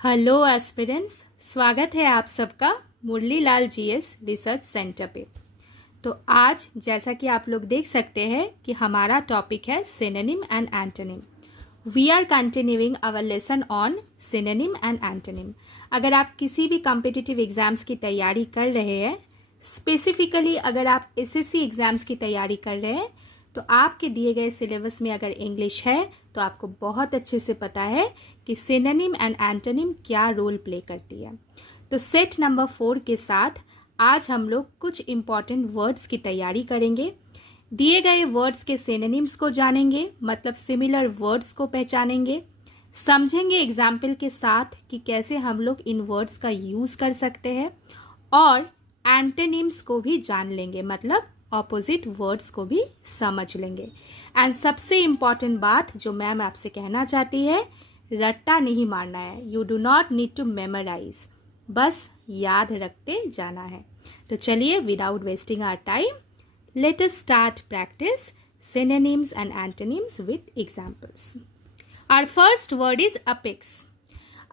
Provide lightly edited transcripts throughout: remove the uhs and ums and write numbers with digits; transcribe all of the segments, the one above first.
Hello aspirants, स्वागत है आप सबका मुरली लाल जीएस रिसर्च सेंटर पे। तो आज जैसा कि आप लोग देख सकते हैं कि हमारा टॉपिक है synonym and antonym. We are continuing our lesson on synonym and antonym. अगर आप किसी भी कॉम्पिटिटिव एग्जाम्स की तैयारी कर रहे हैं, स्पेसिफिकली अगर आप एसएससी एग्जाम्स की तैयारी कर रहे हैं, तो आपके दिए गए सिलेबस में अगर इंग्लिश है तो आपको बहुत अच्छे से पता है कि सिनोनिम एंड एंटोनिम क्या रोल प्ले करती है। तो सेट नंबर 4 के साथ आज हम लोग कुछ इम्पॉर्टेंट वर्ड्स की तैयारी करेंगे। दिए गए वर्ड्स के सिनोनिम्स को जानेंगे, मतलब सिमिलर वर्ड्स को पहचानेंगे, समझेंगे एग्जाम्पल के साथ कि कैसे हम लोग इन वर्ड्स का यूज कर सकते हैं, और एंटोनिम्स को भी जान लेंगे, मतलब ऑपोजिट वर्ड्स को भी समझ लेंगे। एंड सबसे इम्पॉर्टेंट बात जो मैम आपसे कहना चाहती है, रट्टा नहीं मारना है। You do not need to memorise, बस याद रखते जाना है। तो चलिए, without wasting our time, let us start practice synonyms and antonyms with examples. Our first word is apex.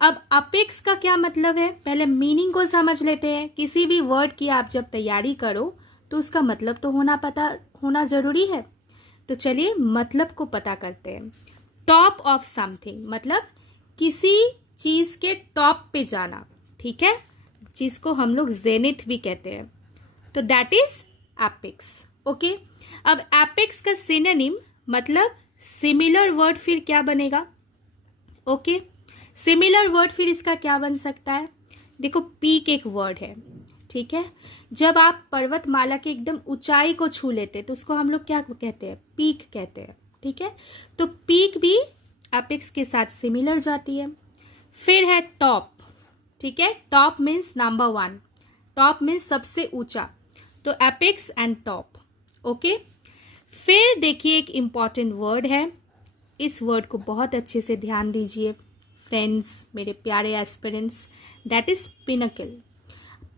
अब अपेक्स का क्या मतलब है, पहले मीनिंग को समझ लेते हैं। किसी भी वर्ड की आप जब तैयारी करो तो उसका मतलब तो होना जरूरी है। तो चलिए मतलब को पता करते हैं। टॉप ऑफ समथिंग, मतलब किसी चीज के टॉप पे जाना, ठीक है, जिसको हम लोग जेनिथ भी कहते हैं। तो दैट इज एपेक्स। ओके, अब एपेक्स का सिनोनिम मतलब सिमिलर वर्ड फिर क्या बनेगा। ओके, सिमिलर वर्ड फिर इसका क्या बन सकता है। देखो, पीक एक वर्ड है, ठीक है। जब आप पर्वतमाला के एकदम ऊंचाई को छू लेते तो उसको हम लोग क्या कहते हैं, पीक कहते हैं, ठीक है। तो पीक भी एपेक्स के साथ सिमिलर जाती है। फिर है टॉप, ठीक है। Top means number 1, top means सबसे ऊंचा, तो एपेक्स एंड टॉप। ओके, फिर देखिए एक इंपॉर्टेंट वर्ड है, इस वर्ड को बहुत अच्छे से ध्यान दीजिए फ्रेंड्स, मेरे प्यारे aspirants, that is pinnacle.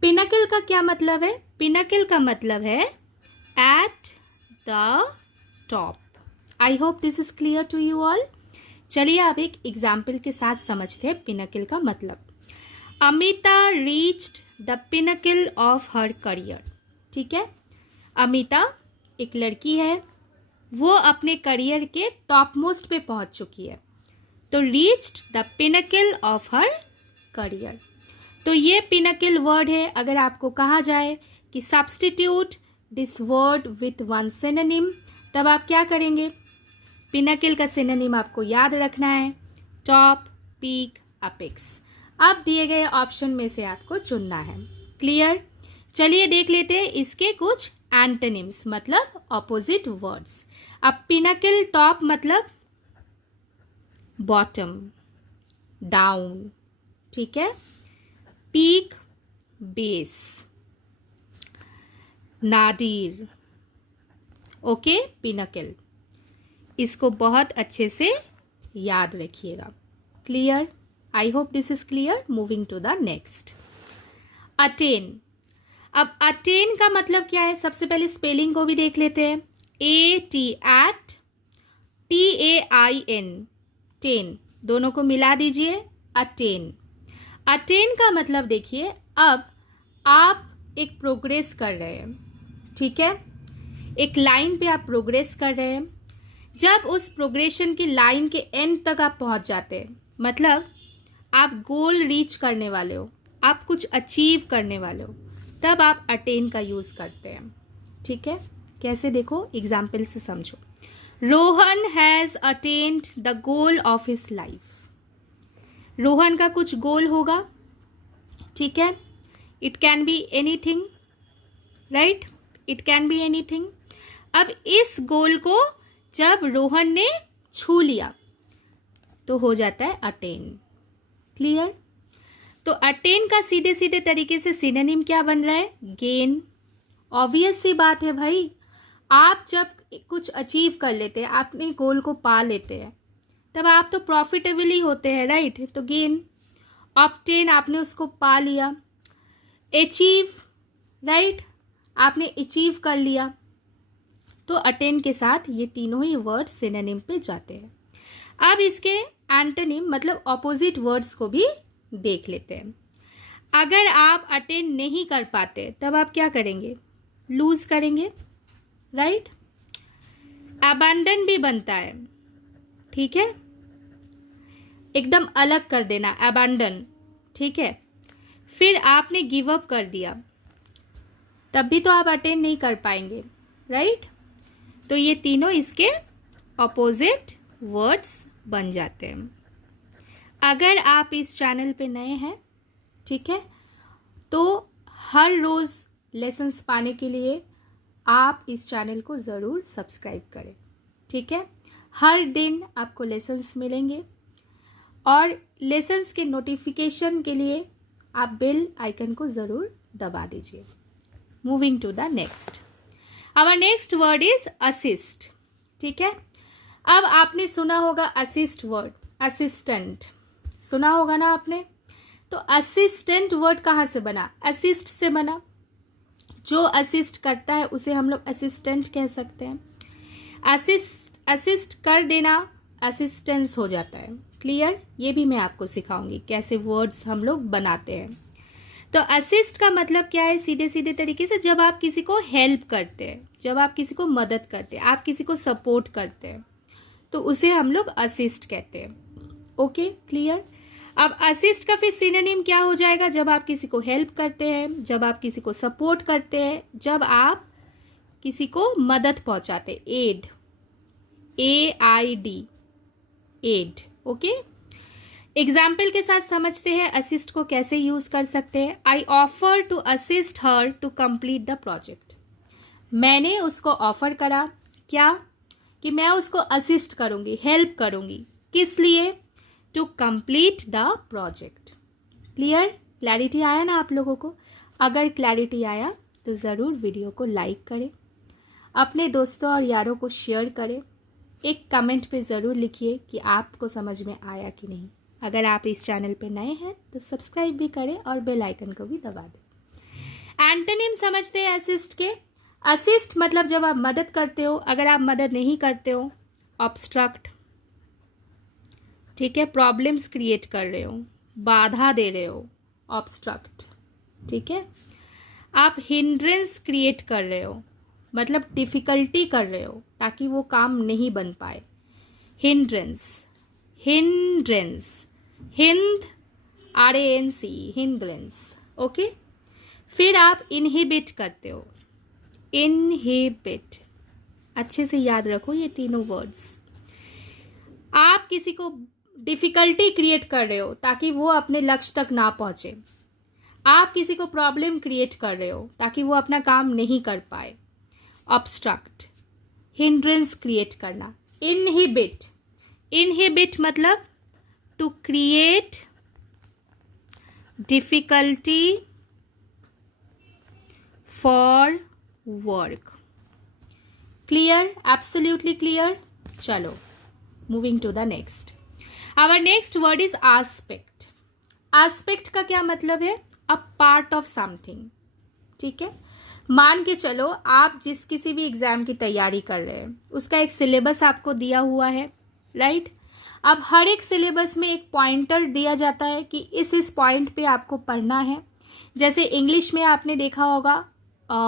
Pinnacle का क्या मतलब है, पिनकल का मतलब है at the top. I hope this is clear to you all. चलिए अब एक एग्जाम्पल के साथ समझते हैं पिनकल का मतलब। Amita reached the pinnacle of her career, ठीक है। अमिता एक लड़की है, वो अपने करियर के टॉप मोस्ट पे पहुंच चुकी है। तो reached the pinnacle of her career, तो ये पिनकल वर्ड है। अगर आपको कहा जाए कि substitute this word with one synonym, तब आप क्या करेंगे। पिनकल का सिनोनिम आपको याद रखना है, टॉप, पीक, अपेक्स। अब दिए गए ऑप्शन में से आपको चुनना है। क्लियर। चलिए देख लेते हैं इसके कुछ एंटोनिम्स, मतलब ऑपोजिट वर्ड्स। अब पिनकल टॉप मतलब बॉटम, डाउन, ठीक है। Peak base, nadir. Okay, pinnacle, इसको बहुत अच्छे से याद रखिएगा। Clear, I hope this is clear. Moving to the next, attain. अब अटेन का मतलब क्या है, सबसे पहले स्पेलिंग को भी देख लेते हैं। AT, TAIN, टेन, दोनों को मिला दीजिए, अटेन। अटेन का मतलब देखिए, अब आप एक प्रोग्रेस कर रहे हैं, ठीक है। एक लाइन पे आप प्रोग्रेस कर रहे हैं। जब उस प्रोग्रेशन की लाइन के एंड तक आप पहुंच जाते हैं, मतलब आप गोल रीच करने वाले हो, आप कुछ अचीव करने वाले हो, तब आप अटेन का यूज करते हैं, ठीक है। कैसे, देखो एग्जाम्पल से समझो। Rohan has attend the goal of his life. Rohan का कुछ गोल होगा, ठीक है। It can be anything, right, it can be anything. अब इस गोल को जब रोहन ने छू लिया तो हो जाता है अटेन। क्लियर। तो अटेन का सीधे सीधे तरीके से सिनोनिम क्या बन रहा है, गेन। ऑब्वियस सी बात है भाई, आप जब कुछ अचीव कर लेते हैं, अपने गोल को पा लेते हैं, तब आप तो प्रॉफिटेबल होते हैं, राइट। तो गेन, ऑब्टेन, आपने उसको पा लिया। अचीव, राइट, आपने अचीव कर लिया। तो अटेन के साथ ये तीनों ही वर्ड सिनोनिम पे जाते हैं। अब इसके एंटोनिम मतलब ऑपोजिट वर्ड्स को भी देख लेते हैं। अगर आप अटेंड नहीं कर पाते तब आप क्या करेंगे? लूज करेंगे, राइट? अबैंडन भी बनता है, ठीक है? एकदम अलग कर देना, अबैंडन, ठीक है? फिर आपने गिव अप कर दिया, तब भी तो आप अटेंड नहीं कर पाएंगे, राइट? तो ये तीनों इसके ऑपोजिट वर्ड्स बन जाते हैं। अगर आप इस चैनल पे नए हैं, ठीक है, तो हर रोज़ लेसन्स पाने के लिए आप इस चैनल को ज़रूर सब्सक्राइब करें, ठीक है? हर दिन आपको लेसन्स मिलेंगे और लेसन्स के नोटिफिकेशन के लिए आप बेल आइकन को ज़रूर दबा दीजिए। Moving to the next, our next word is assist, ठीक है? अब आपने सुना होगा असिस्ट वर्ड, असिस्टेंट सुना होगा ना आपने? तो असिस्टेंट वर्ड कहाँ से बना? असिस्ट से बना। जो असिस्ट करता है उसे हम लोग असिस्टेंट कह सकते हैं। असिस्ट कर देना असिस्टेंस हो जाता है। क्लियर? ये भी मैं आपको सिखाऊंगी कैसे वर्ड्स हम लोग बनाते हैं। तो असिस्ट का मतलब क्या है? सीधे सीधे तरीके से जब आप किसी को हेल्प करते हैं, जब आप किसी को मदद करते हैं, आप किसी को सपोर्ट करते हैं, तो उसे हम लोग असिस्ट कहते हैं। Okay, clear? अब असिस्ट का फिर सिनोनिम क्या हो जाएगा? जब आप किसी को हेल्प करते हैं, जब आप किसी को सपोर्ट करते हैं, जब आप किसी को मदद पहुंचाते, aid, AID, aid. Okay, example के साथ समझते हैं असिस्ट को कैसे यूज कर सकते हैं। I offer to assist her to complete the project. मैंने उसको ऑफर करा, क्या? कि मैं उसको असिस्ट करूंगी, हेल्प करूंगी। किस लिए? To complete the project. Clear? Clarity आया ना आप लोगों को? अगर क्लैरिटी आया तो ज़रूर वीडियो को लाइक करें, अपने दोस्तों और यारों को शेयर करें, एक कमेंट पे ज़रूर लिखिए कि आपको समझ में आया कि नहीं। अगर आप इस चैनल पे नए हैं तो सब्सक्राइब भी करें और बेल आइकन को भी दबा दें। एंटोनिम समझते हैं असिस्ट के। असिस्ट मतलब जब आप मदद करते हो, अगर आप मदद नहीं करते हो, ऑब्स्ट्रक्ट, ठीक है? प्रॉब्लम्स क्रिएट कर रहे हो, बाधा दे रहे हो, ऑब्स्ट्रक्ट, ठीक है? आप हिंड्रेंस क्रिएट कर रहे हो, मतलब डिफिकल्टी कर रहे हो ताकि वो काम नहीं बन पाए। Hindrance, hindrance, Hind, RANC, hindrance. Okay, फिर आप इनहिबिट करते हो, इनहिबिट। अच्छे से याद रखो ये तीनों वर्ड्स। आप किसी को डिफिकल्टी क्रिएट कर रहे हो ताकि वो अपने लक्ष्य तक ना पहुंचे। आप किसी को प्रॉब्लम क्रिएट कर रहे हो ताकि वो अपना काम नहीं कर पाए। ऑब्स्ट्रक्ट, हिंड्रेंस क्रिएट करना। इनहिबिट, इनहिबिट मतलब to create difficulty for work. Clear? Absolutely clear? चलो, moving to the next, our next word is aspect. Aspect का क्या मतलब है? अ पार्ट ऑफ समथिंग, ठीक है? मान के चलो आप जिस किसी भी एग्जाम की तैयारी कर रहे हैं, उसका एक सिलेबस आपको दिया हुआ है, राइट? अब हर एक सिलेबस में एक पॉइंटर दिया जाता है कि इस पॉइंट पे आपको पढ़ना है। जैसे इंग्लिश में आपने देखा होगा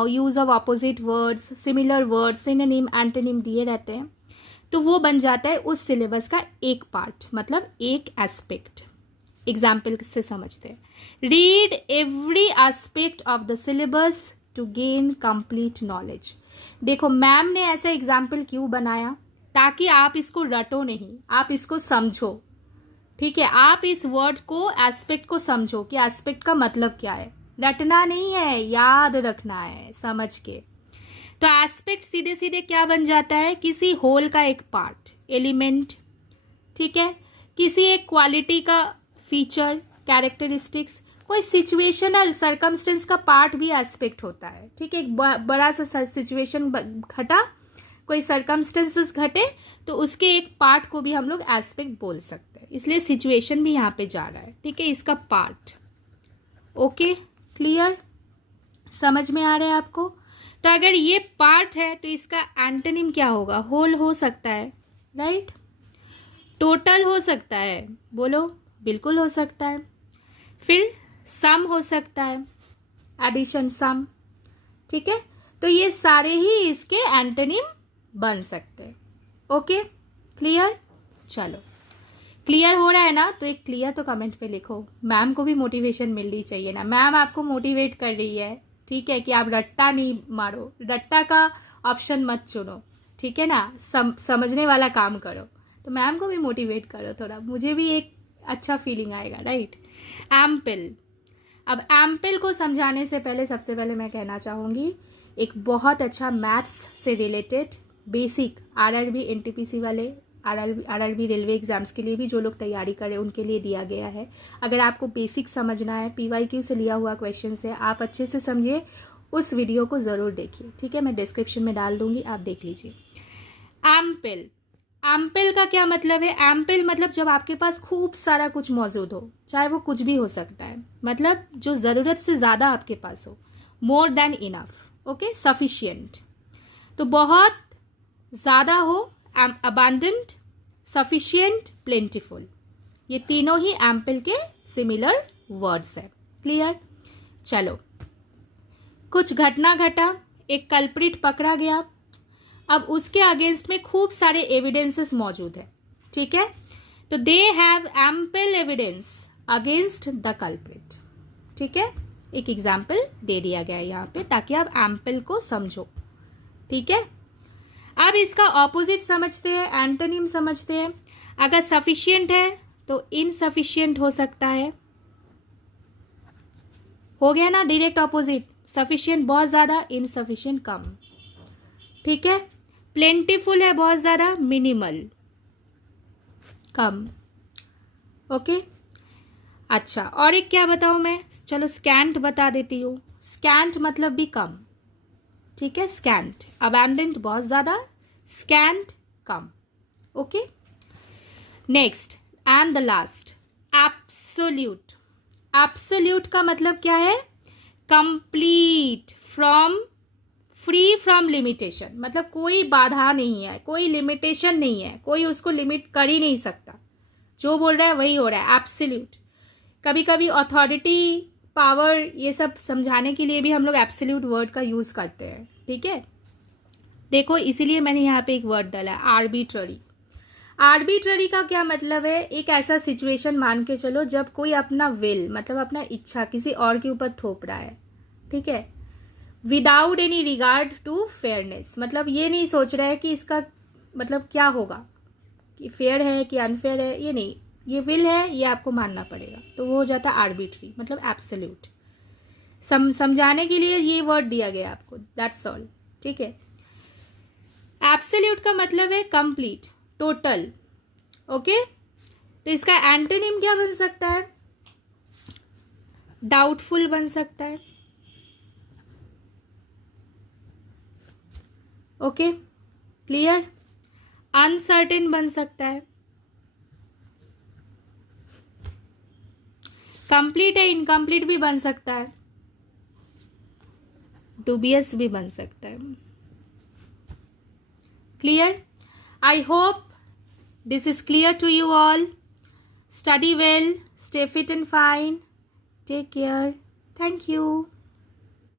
use of opposite words, similar words, synonym, antonym दिए रहते हैं, तो वो बन जाता है उस सिलेबस का एक पार्ट, मतलब एक एस्पेक्ट। एग्जाम्पल से समझते हैं। Read every aspect of the syllabus to gain complete knowledge. देखो मैम ने ऐसा एग्जाम्पल क्यों बनाया? ताकि आप इसको रटो नहीं, आप इसको समझो, ठीक है? आप इस वर्ड को, एस्पेक्ट को समझो कि एस्पेक्ट का मतलब क्या है। रटना नहीं है, याद रखना है समझ के। तो एस्पेक्ट सीधे सीधे क्या बन जाता है? किसी होल का एक पार्ट, एलिमेंट, ठीक है? किसी एक क्वालिटी का फीचर, कैरेक्टरिस्टिक्स, कोई सिचुएशनल सर्कमस्टेंस का पार्ट भी एस्पेक्ट होता है, ठीक है? एक बड़ा सा सिचुएशन घटा, कोई सर्कमस्टेंसेस घटे, तो उसके एक पार्ट को भी हम लोग एस्पेक्ट बोल सकते हैं। इसलिए सिचुएशन भी यहाँ पे जा रहा है, ठीक है? इसका पार्ट। Okay, clear? समझ में आ रहा है आपको? तो अगर ये पार्ट है तो इसका एंटोनिम क्या होगा? होल हो सकता है, राइट? टोटल हो सकता है, बोलो। बिल्कुल हो सकता है। फिर सम हो सकता है, एडिशन सम, ठीक है। तो ये सारे ही इसके एंटोनिम बन सकते हैं। Okay, clear? चलो, क्लियर हो रहा है ना? तो एक क्लियर तो कमेंट पे लिखो, मैम को भी मोटिवेशन मिलनी चाहिए ना। मैम आपको मोटिवेट कर रही है, ठीक है, कि आप रट्टा नहीं मारो, रट्टा का ऑप्शन मत चुनो, ठीक है ना, समझने वाला काम करो। तो मैम को भी मोटिवेट करो थोड़ा, मुझे भी एक अच्छा फीलिंग आएगा, राइट। एम्पल, अब एम्पल को समझाने से पहले सबसे पहले मैं कहना चाहूँगी एक बहुत अच्छा मैथ्स से रिलेटेड बेसिक आरआरबी एनटीपीसी वाले आरआरबी रेलवे एग्जाम्स के लिए भी जो लोग तैयारी करें उनके लिए दिया गया है। अगर आपको बेसिक समझना है, पीवाईक्यू से लिया हुआ क्वेश्चन है, आप अच्छे से समझिए, उस वीडियो को ज़रूर देखिए, ठीक है। मैं डिस्क्रिप्शन में डाल दूंगी, आप देख लीजिए। एम्पल, एम्पल का क्या मतलब है? एम्पल मतलब जब आपके पास खूब सारा कुछ मौजूद हो, चाहे वो कुछ भी हो सकता है, मतलब जो ज़रूरत से ज़्यादा आपके पास हो, more than enough, okay, sufficient. तो बहुत ज़्यादा हो, अबंडेंट, सफिशियंट, प्लेंटिफुल, ये तीनों ही एम्पल के सिमिलर वर्ड्स है। क्लियर? चलो, कुछ घटना घटा, एक कल्प्रिट पकड़ा गया, अब उसके अगेंस्ट में खूब सारे एविडेंसेस मौजूद है, ठीक है। तो they have ample evidence against the culprit, ठीक है। एक एग्जाम्पल दे दिया गया है यहाँ पे ताकि आप एम्पल को समझो, ठीक है। अब इसका ऑपोजिट समझते हैं, एंटोनिम समझते हैं। अगर सफिशियंट है तो इनसफिशियंट हो सकता है, हो गया ना, डायरेक्ट ऑपोजिट। सफिशियंट बहुत ज्यादा, इनसफिशियंट कम, ठीक है। प्लेंटीफुल है बहुत ज्यादा, मिनिमल कम, ओके। अच्छा, और एक क्या बताऊं मैं, चलो स्कैंट बता देती हूँ। स्कैंट मतलब भी कम, ठीक है। स्कैंट, अबैंडेंट बहुत ज्यादा, scent come, okay. Next and the last, absolute. Absolute का मतलब क्या है? कंप्लीट, फ्री फ्रॉम लिमिटेशन, मतलब कोई बाधा नहीं है, कोई लिमिटेशन नहीं है, कोई उसको लिमिट कर ही नहीं सकता, जो बोल रहा है वही हो रहा है, एब्सोल्यूट। कभी कभी अथॉरिटी, पावर, ये सब समझाने के लिए भी हम लोग एब्सोल्यूट वर्ड का यूज करते हैं, ठीक है। देखो, इसीलिए मैंने यहाँ पे एक वर्ड डाला है, आर्बिट्ररी। आर्बिट्ररी का क्या मतलब है? एक ऐसा सिचुएशन मान के चलो जब कोई अपना विल, मतलब अपना इच्छा किसी और के ऊपर थोप रहा है, ठीक है, without any regard to fairness, मतलब ये नहीं सोच रहा है कि इसका मतलब क्या होगा, कि फेयर है कि अनफेयर है, ये नहीं, ये विल है, ये आपको मानना पड़ेगा, तो वो हो जाता है आर्बिट्री, मतलब एब्सोल्यूट। समझाने के लिए ये वर्ड दिया गया आपको, दैट्स ऑल, ठीक है। एब्सोल्यूट का मतलब है कंप्लीट, टोटल, ओके। तो इसका एंटोनिम क्या बन सकता है? डाउटफुल बन सकता है, ओके, क्लियर। अनसर्टेन बन सकता है, कंप्लीट है, इनकम्प्लीट भी बन सकता है, डूबियस भी बन सकता है। Clear? I hope this is clear to you all. Study well, stay fit and fine. Take care. Thank you.